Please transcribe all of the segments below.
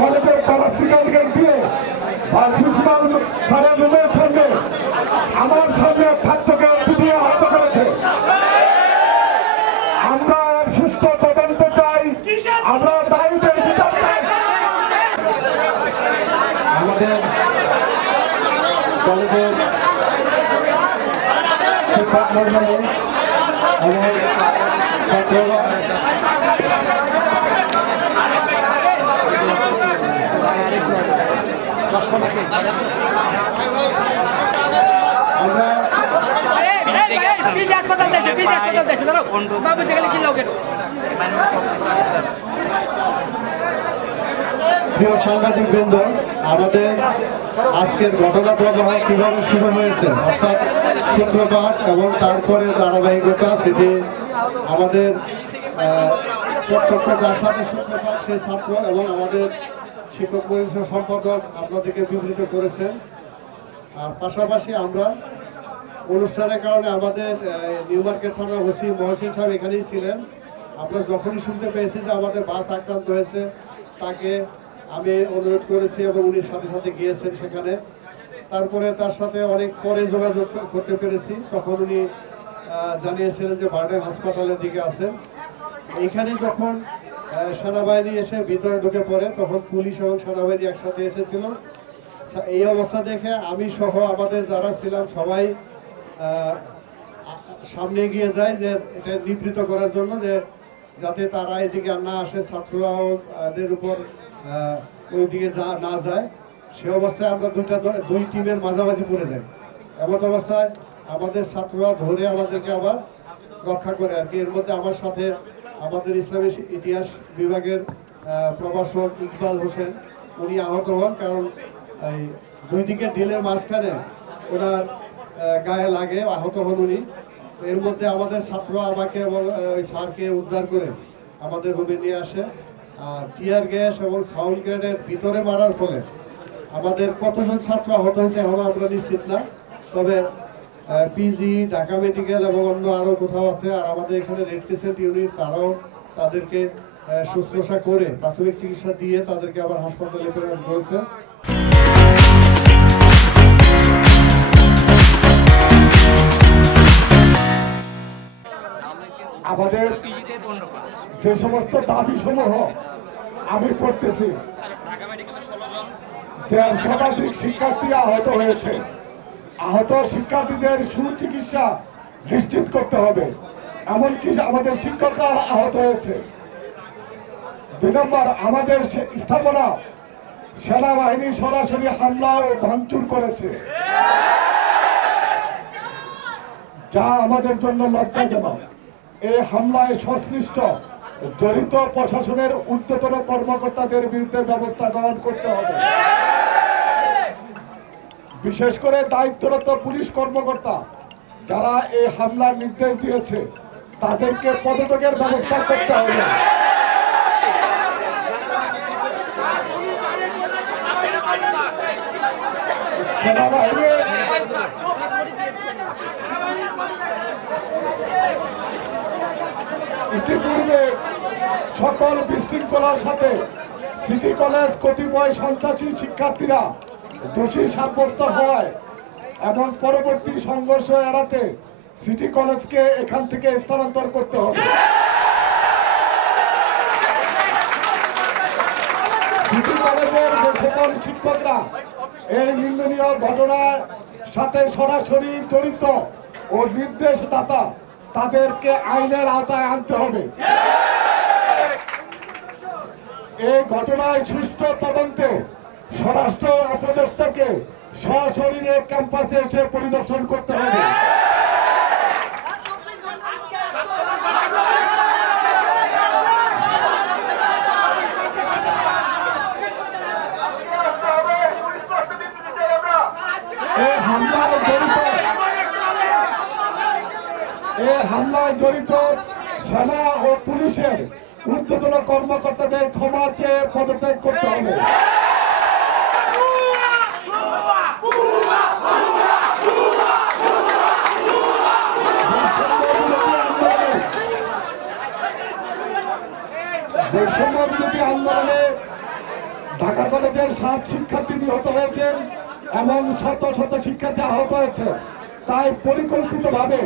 কলেজের প্রার্থিকাল গেট দিয়ে বা প্রিন্সিপাল স্যারের রুমের সামনে আমার সামনে ছাত্রকে পিটিয়ে হত্যা করেছে। আমরা সুস্থ তদন্ত চাই, আমরা দায়ীদের বিচার চাই। আমাদের কলেজের শিক্ষক মন্ডলী এবং ছাত্ররা প্রিয় সাংবাদিক বৃন্দ, আমাদের আজকের ঘটনা প্রবাহ কিভাবে শুরু হয়েছে অর্থাৎ সূত্রপাত এবং তারপরে ধারাবাহিকতা, সেটি আমাদের প্রত্যক্ষ যার সাথে সূত্রপাত সেই ছাত্র এবং আমাদের শিক্ষক পরিষদ সম্পাদক আপনাদেরকে বিবৃত করেছেন। আর পাশাপাশি আমরা অনুষ্ঠানের কারণে আমাদের নিউ মার্কেট থানার ওসি মহসিন সাহেব এখানেই ছিলেন। আমরা যখনই শুনতে পেয়েছি যে আমাদের বাস আক্রান্ত হয়েছে, তাকে আমি অনুরোধ করেছি এবং উনি সাথে সাথে গিয়েছেন সেখানে। তারপরে তার সাথে অনেক পরে যোগাযোগ করতে পেরেছি, তখন উনি জানিয়েছিলেন যে বার্ডেন হাসপাতালের দিকে আছেন। এইখানে যখন সেনাবাহিনী এসে ভিতরে ঢুকে পড়ে, তখন পুলিশ এবং সেনাবাহিনী একসাথে এসেছিল। এই অবস্থা দেখে আমি সহ আমাদের যারা ছিলাম সবাই সামনে এগিয়ে যায় যে এটা নিবৃত করার জন্য, যে যাতে তারা এদিকে না আসে, ছাত্ররাও এদের উপর ওইদিকে না যায়। সে অবস্থায় আমরা দুই টিমের মাঝামাঝি পড়ে যাই। এমন অবস্থায় আমাদের ছাত্ররা ধরে আমাদেরকে আবার রক্ষা করে আর কি। এর মধ্যে আমার সাথে আমাদের ইসলামী ইতিহাস বিভাগের প্রভাষক ইকবাল হোসেন, উনি আহত হন, কারণ এই দুই দিকে ঢিলের মাঝখানে ওনার গায়ে লাগে, আহত হন উনি। এর মধ্যে আমাদের ছাত্ররা আমাকে এবং ওই স্যারকে উদ্ধার করে আমাদের রুমে নিয়ে আসে। আর টিয়ার গ্যাস এবং সাউন্ড গ্রেনেডের ভিতরে মারার ফলে আমাদের কতজন ছাত্র আহত হয়েছে এখনো আমরা নিশ্চিত না, তবে পিজি, ঢাকা মেডিকেল এবং অন্য আরও কোথাও আছে। আর আমাদের এখানে রেড ক্রিসেন্ট ইউনিট, তারাও তাদেরকে শুশ্রূষা করে প্রাথমিক চিকিৎসা দিয়ে তাদেরকে আবার হাসপাতালে প্রেরণ করেছে। আমাদের যে সমস্ত দাবি সমূহ আমি করতেছি, যে শতাধিক শিক্ষার্থী আহত হয়েছে, আহত শিক্ষার্থীদের সুচিকিৎসা নিশ্চিত করতে হবে। এমনকি আমাদের শিক্ষকরা আহত হয়েছে। 2 নম্বর, আমাদের স্থাপনা সেনাবাহিনী সরাসরি হামলা ও ভাঙচুর করেছে, যা আমাদের জন্য লজ্জাজনক। এই হামলায় সংশ্লিষ্ট জড়িত প্রশাসনের ঊর্ধ্বতন কর্মকর্তাদের বিরুদ্ধে ব্যবস্থা গ্রহণ করতে হবে। বিশেষ করে দায়িত্বরত পুলিশ কর্মকর্তা যারা এই হামলার নির্দেশ দিয়েছে, তাদেরকে পদত্যাগের ব্যবস্থা করতে হবে। সেনাবাহিনী ইতিপূর্বে সকল বিশৃঙ্খলার সাথে সিটি কলেজ কতিপয় সন্ত্রাসী শিক্ষার্থীরা দোষী সাব্যস্ত হওয়ায় এবং পরবর্তী সংঘর্ষ এড়াতে সিটি কলেজকে এখান থেকে স্থানান্তর করতে হবে। সিটি কলেজের যে সকল শিক্ষকরা এই নিন্দনীয় ঘটনার সাথে সরাসরি জড়িত ও নির্দেশদাতা, তাদেরকে আইনের আওতায় আনতে হবে। এই ঘটনায় সুষ্ঠু তদন্তে স্বরাষ্ট্র উপদেষ্টাকে সশরীরে ক্যাম্পাসে এসে পরিদর্শন করতে হবে। এই হামলায় জড়িত সেনা ও পুলিশের ঊর্ধ্বতন কর্মকর্তাদের ক্ষমা চেয়ে পদত্যাগ করতে হবে। বৈষম্য বিরোধী আন্দোলনে ঢাকা কলেজের 7 শিক্ষার্থী নিহত হয়েছেন এবং শত শত শিক্ষার্থী আহত হয়েছে। তাই পরিকল্পিতভাবে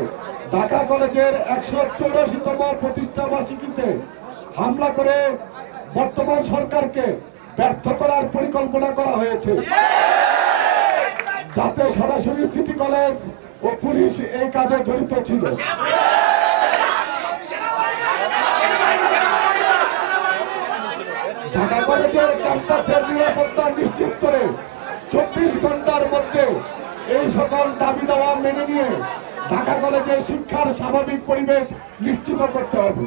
ঢাকা কলেজের 184তম প্রতিষ্ঠা বার্ষিকীতে হামলা করে বর্তমান সরকারকে ব্যর্থ করার পরিকল্পনা করা হয়েছে, যাতে সরাসরি সিটি কলেজ ও পুলিশ এই কাজে জড়িত ছিল। ঢাকা কলেজের ক্যাম্পাসের নিরাপত্তা নিশ্চিত করে 24 ঘন্টার মধ্যে এই সকল দাবি দাওয়া মেনে নিয়ে ঢাকা কলেজের শিক্ষার স্বাভাবিক পরিবেশ নিশ্চিত করতে হবে।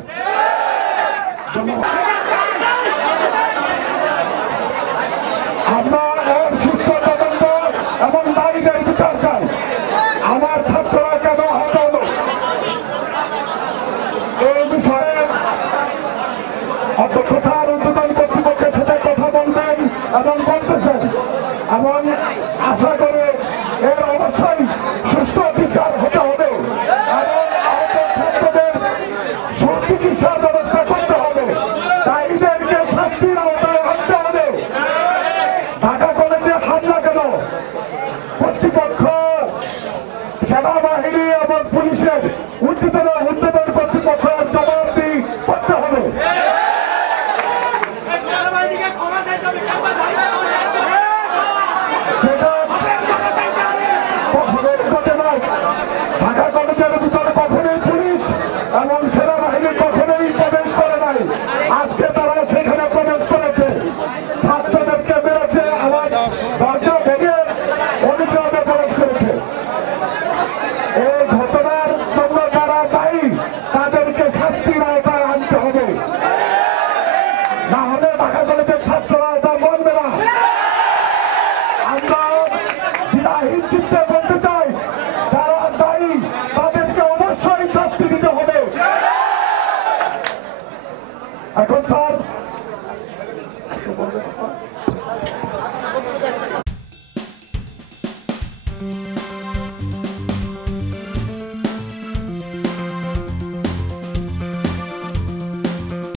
আমরা শিক্ষক তদন্ত এবং দায়ীদের বিচার চাই। আমার ছাত্ররা কেন আহত হলো এই বিষয়ে অধ্যক্ষ স্যার উদ্বোধন কর্তৃপক্ষের সাথে কথা বলবেন এবং বলতেছেন, এবং আশা করে এর অবশ্যই সুস্থ বিচার হতে হবে এবং আহত ছাত্রদের সুচিকিৎসার ব্যবস্থা করতে হবে, দায়ীদেরকে শাস্তির আওতায় আনতে হবে। ঢাকা কলেজে হামলা কেন? কর্তৃপক্ষ সেনাবাহিনী এবং পুলিশের উচ্চতর কর্তৃপক্ষের জবাবদিহি করতে হবে। ঢাকা কলেজের ভিতরে কখনোই পুলিশ এবং সেনাবাহিনী কখনোই প্রবেশ করে নাই, আজকে তারা সেখানে প্রবেশ করেছে, ছাত্রদেরকে মেরেছে, আবার দরজা ভেঙে অনিগ্রহে প্রবেশ করেছে। এই ঘটনার জন্য যারা দায়ী তাদেরকে শাস্তির আওতায় আনতে হবে, না হলে ঢাকা কলেজের ছাত্ররা এটা মানবে না। আমরা দ্বিধাহীন চিত্তে বলতে চাই, যারা দায়ী তাদেরকে অবশ্যই শাস্তি দিতে হবে। এখন স্যার